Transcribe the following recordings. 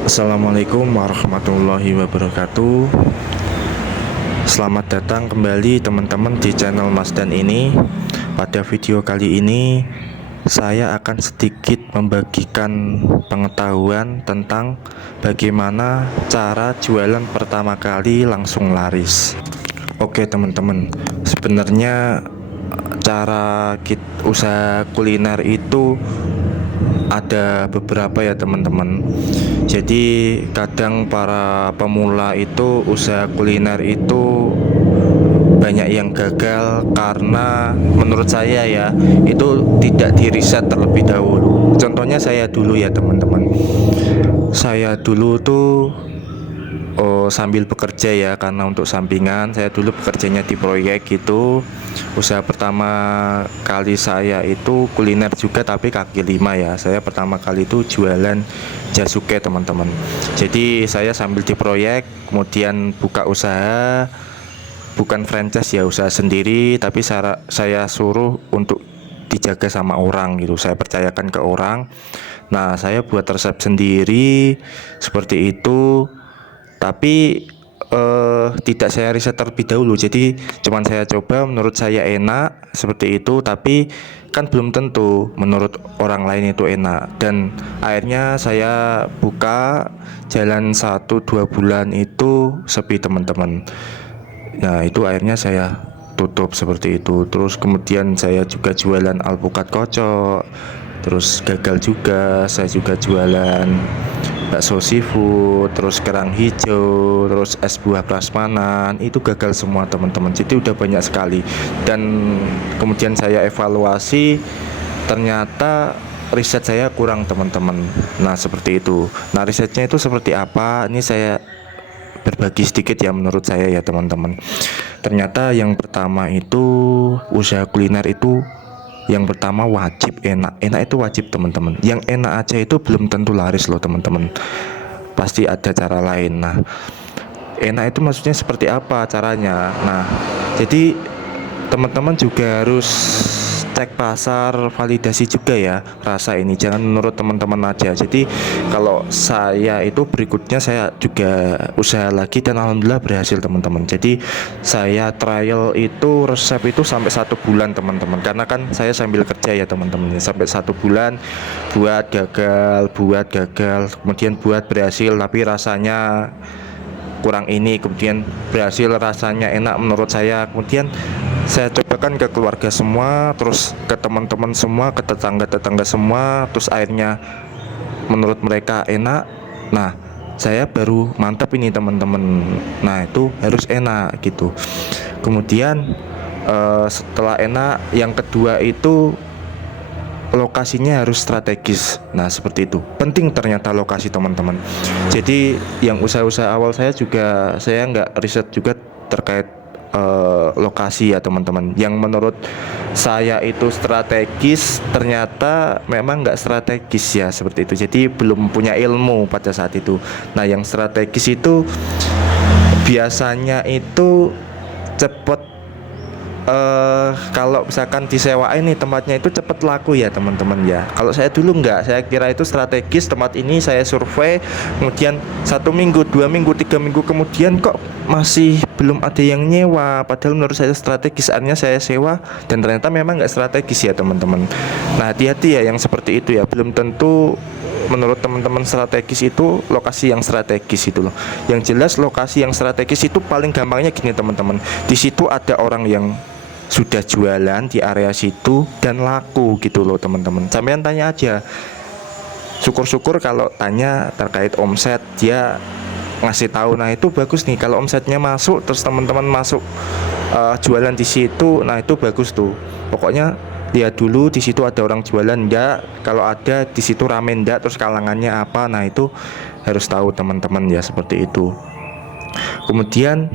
Assalamualaikum warahmatullahi wabarakatuh. Selamat datang kembali teman-teman di channel Mas Dan ini. Pada video kali ini saya akan sedikit membagikan pengetahuan tentang bagaimana cara jualan pertama kali langsung laris. Oke teman-teman, sebenarnya cara usaha kuliner itu ada beberapa ya teman-teman. Jadi kadang para pemula itu usaha kuliner itu banyak yang gagal karena menurut saya ya itu tidak diriset terlebih dahulu. Contohnya saya dulu ya teman-teman. Saya dulu tuh sambil bekerja ya, karena untuk sampingan saya dulu bekerjanya di proyek gitu. Usaha pertama kali saya itu kuliner juga tapi kaki lima ya. Saya pertama kali itu jualan jasuke teman-teman. Jadi saya sambil di proyek kemudian buka usaha, bukan franchise ya, usaha sendiri, tapi saya suruh untuk dijaga sama orang gitu. Saya percayakan ke orang. Nah, saya buat resep sendiri seperti itu. Tapi tidak saya riset terlebih dahulu. Jadi cuman saya coba, menurut saya enak seperti itu, tapi kan belum tentu menurut orang lain itu enak. Dan akhirnya saya buka, jalan 1-2 bulan itu sepi teman-teman. Nah itu akhirnya saya tutup seperti itu. Terus kemudian saya juga jualan alpukat kocok, terus gagal juga. Saya juga jualan bakso seafood, terus kerang hijau, terus es buah prasmanan, itu gagal semua teman-teman. Jadi udah banyak sekali. Dan kemudian saya evaluasi, ternyata riset saya kurang teman-teman. Nah seperti itu. Nah risetnya itu seperti apa, ini saya berbagi sedikit ya menurut saya ya teman-teman. Ternyata yang pertama itu usaha kuliner itu, yang pertama wajib enak. Enak itu wajib teman-teman. Yang enak aja itu belum tentu laris loh teman-teman. Pasti ada cara lain. Nah, enak itu maksudnya seperti apa caranya? Nah, jadi teman-teman juga harus cek pasar, validasi juga ya rasa ini. Jangan menurut teman-teman aja. Jadi kalau saya itu berikutnya saya juga usaha lagi dan alhamdulillah berhasil teman-teman. Jadi saya trial itu resep itu sampai 1 bulan teman-teman. Karena kan saya sambil kerja ya teman-teman. Sampai 1 bulan buat gagal, kemudian buat berhasil tapi rasanya kurang ini, kemudian berhasil rasanya enak menurut saya. Kemudian saya cobakan ke keluarga semua, terus ke teman-teman semua, ke tetangga-tetangga semua, terus akhirnya menurut mereka enak. Nah saya baru mantap ini teman-teman. Nah itu harus enak gitu. Kemudian setelah enak, yang kedua itu lokasinya harus strategis. Nah seperti itu, penting ternyata lokasi teman-teman. Jadi yang usaha-usaha awal saya juga saya nggak riset juga terkait lokasi ya teman-teman. Yang menurut saya itu strategis ternyata memang nggak strategis ya seperti itu. Jadi belum punya ilmu pada saat itu. Nah yang strategis itu biasanya itu cepet, kalau misalkan disewain nih tempatnya itu cepet laku ya teman-teman ya. Kalau saya dulu enggak, saya kira itu strategis. Tempat ini saya survei, kemudian 1 minggu, 2 minggu, 3 minggu kemudian kok masih belum ada yang nyewa. Padahal menurut saya strategis, akhirnya saya sewa dan ternyata memang enggak strategis ya teman-teman. Nah hati-hati ya yang seperti itu ya. Belum tentu menurut teman-teman strategis itu lokasi yang strategis itu loh. Yang jelas lokasi yang strategis itu paling gampangnya gini teman-teman. Di situ ada orang yang sudah jualan di area situ dan laku gitu loh teman-teman. Sampean tanya aja. Syukur-syukur kalau tanya terkait omset, dia ngasih tahu. Nah itu bagus nih kalau omsetnya masuk, terus teman-teman masuk jualan di situ. Nah itu bagus tuh. Pokoknya lihat dulu di situ ada orang jualan enggak. Kalau ada di situ rame enggak, terus kalangannya apa. Nah itu harus tahu teman-teman ya seperti itu. Kemudian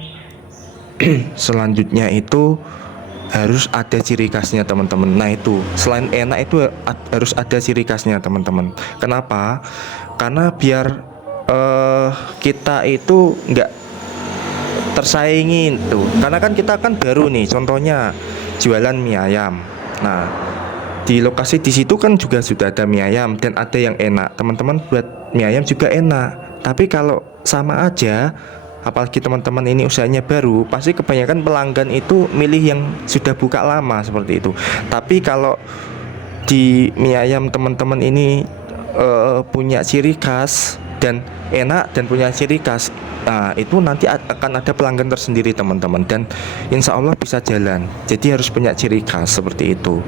selanjutnya itu harus ada ciri khasnya teman-teman. Nah itu selain enak itu harus ada ciri khasnya teman-teman. Kenapa? Karena biar kita itu nggak tersaingin tuh. Karena kan kita kan baru nih, contohnya jualan mie ayam. Nah di lokasi di situ kan juga sudah ada mie ayam dan ada yang enak. Teman-teman buat mie ayam juga enak. Tapi kalau sama aja, apalagi teman-teman ini usahanya baru, pasti kebanyakan pelanggan itu milih yang sudah buka lama seperti itu. Tapi kalau di mie ayam teman-teman ini punya ciri khas dan enak dan punya ciri khas, nah itu nanti akan ada pelanggan tersendiri teman-teman, dan insya Allah bisa jalan. Jadi harus punya ciri khas seperti itu.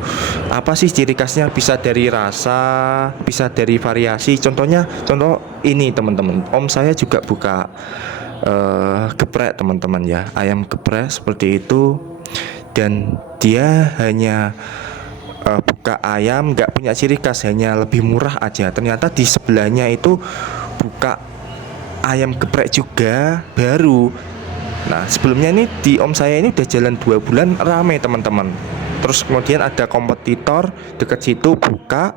Apa sih ciri khasnya? Bisa dari rasa, bisa dari variasi. Contoh ini teman-teman, om saya juga buka geprek teman-teman ya, ayam geprek seperti itu, dan dia hanya buka ayam nggak punya ciri khas, hanya lebih murah aja. Ternyata di sebelahnya itu buka ayam geprek juga baru. Nah sebelumnya ini di om saya ini udah jalan 2 bulan ramai teman-teman. Terus kemudian ada kompetitor dekat situ buka,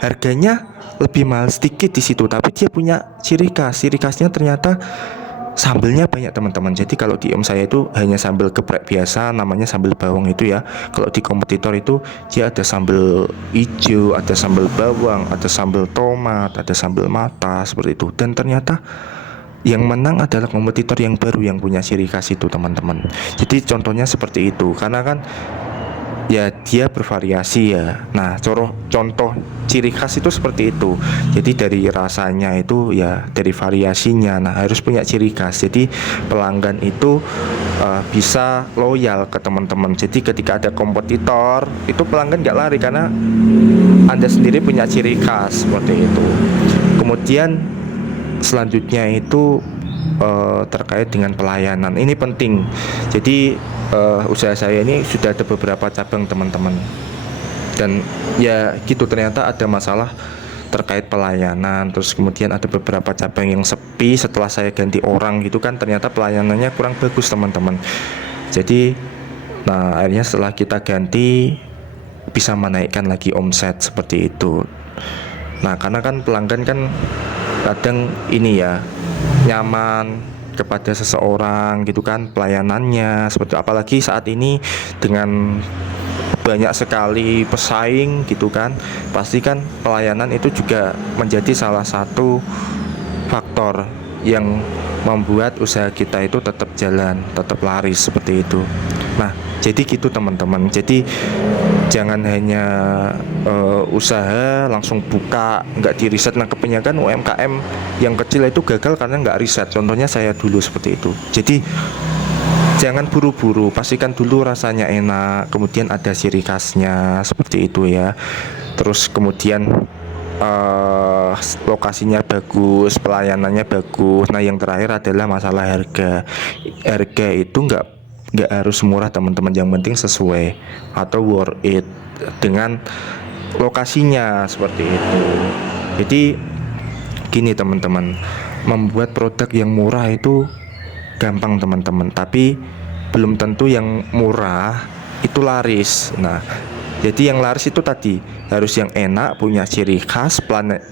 harganya lebih mahal sedikit di situ, tapi dia punya ciri khas. Ciri khasnya ternyata sambelnya banyak teman-teman. Jadi kalau di om saya itu hanya sambal geprek biasa, namanya sambal bawang itu ya. Kalau di kompetitor itu dia ada sambal hijau, ada sambal bawang, ada sambal tomat, ada sambal mata seperti itu. Dan ternyata yang menang adalah kompetitor yang baru yang punya ciri khas itu teman-teman. Jadi contohnya seperti itu, karena kan ya dia bervariasi ya. Nah contoh ciri khas itu seperti itu. Jadi dari rasanya itu ya dari variasinya. Nah harus punya ciri khas. Jadi pelanggan itu bisa loyal ke teman-teman. Jadi ketika ada kompetitor itu pelanggan nggak lari karena Anda sendiri punya ciri khas seperti itu. Kemudian selanjutnya itu terkait dengan pelayanan. Ini penting. Jadi usaha saya ini sudah ada beberapa cabang teman-teman, dan ya gitu ternyata ada masalah terkait pelayanan. Terus kemudian ada beberapa cabang yang sepi setelah saya ganti orang gitu kan, ternyata pelayanannya kurang bagus teman-teman. Jadi nah akhirnya setelah kita ganti bisa menaikkan lagi omset seperti itu. Nah karena kan pelanggan kan kadang ini ya nyaman kepada seseorang gitu kan, pelayanannya seperti, apalagi saat ini dengan banyak sekali pesaing gitu kan, pasti kan pelayanan itu juga menjadi salah satu faktor yang membuat usaha kita itu tetap jalan, tetap laris seperti itu. Nah jadi gitu teman-teman. Jadi jangan hanya usaha langsung buka nggak di riset. Nah kebanyakan UMKM yang kecil itu gagal karena nggak riset. Contohnya saya dulu seperti itu. Jadi jangan buru-buru, pastikan dulu rasanya enak, kemudian ada ciri khasnya seperti itu ya. Terus kemudian lokasinya bagus, pelayanannya bagus. Nah yang terakhir adalah masalah harga. Harga itu nggak harus murah teman-teman, yang penting sesuai atau worth it dengan lokasinya seperti itu. Jadi gini teman-teman, membuat produk yang murah itu gampang teman-teman, tapi belum tentu yang murah itu laris. Nah jadi yang laris itu tadi harus yang enak, punya ciri khas,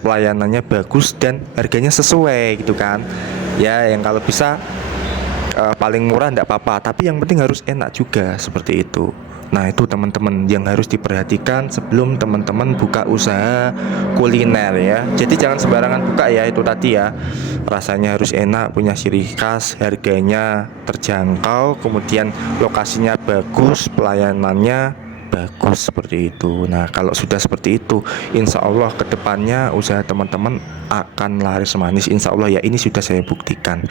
pelayanannya bagus, dan harganya sesuai gitu kan ya. Yang kalau bisa paling murah enggak apa-apa, tapi yang penting harus enak juga seperti itu. Nah itu teman-teman yang harus diperhatikan sebelum teman-teman buka usaha kuliner ya. Jadi jangan sembarangan buka ya, itu tadi ya, rasanya harus enak, punya ciri khas, harganya terjangkau, kemudian lokasinya bagus, pelayanannya bagus seperti itu. Nah kalau sudah seperti itu, insya Allah kedepannya usaha teman-teman akan laris manis, insya Allah ya. Ini sudah saya buktikan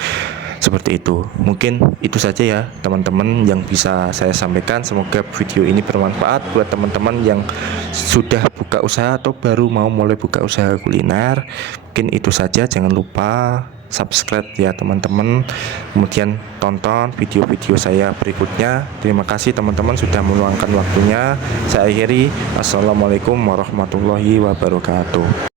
seperti itu. Mungkin itu saja ya teman-teman yang bisa saya sampaikan. Semoga video ini bermanfaat buat teman-teman yang sudah buka usaha atau baru mau mulai buka usaha kuliner. Mungkin itu saja, jangan lupa subscribe ya teman-teman, kemudian tonton video-video saya berikutnya. Terima kasih teman-teman sudah meluangkan waktunya. Saya akhiri, assalamualaikum warahmatullahi wabarakatuh.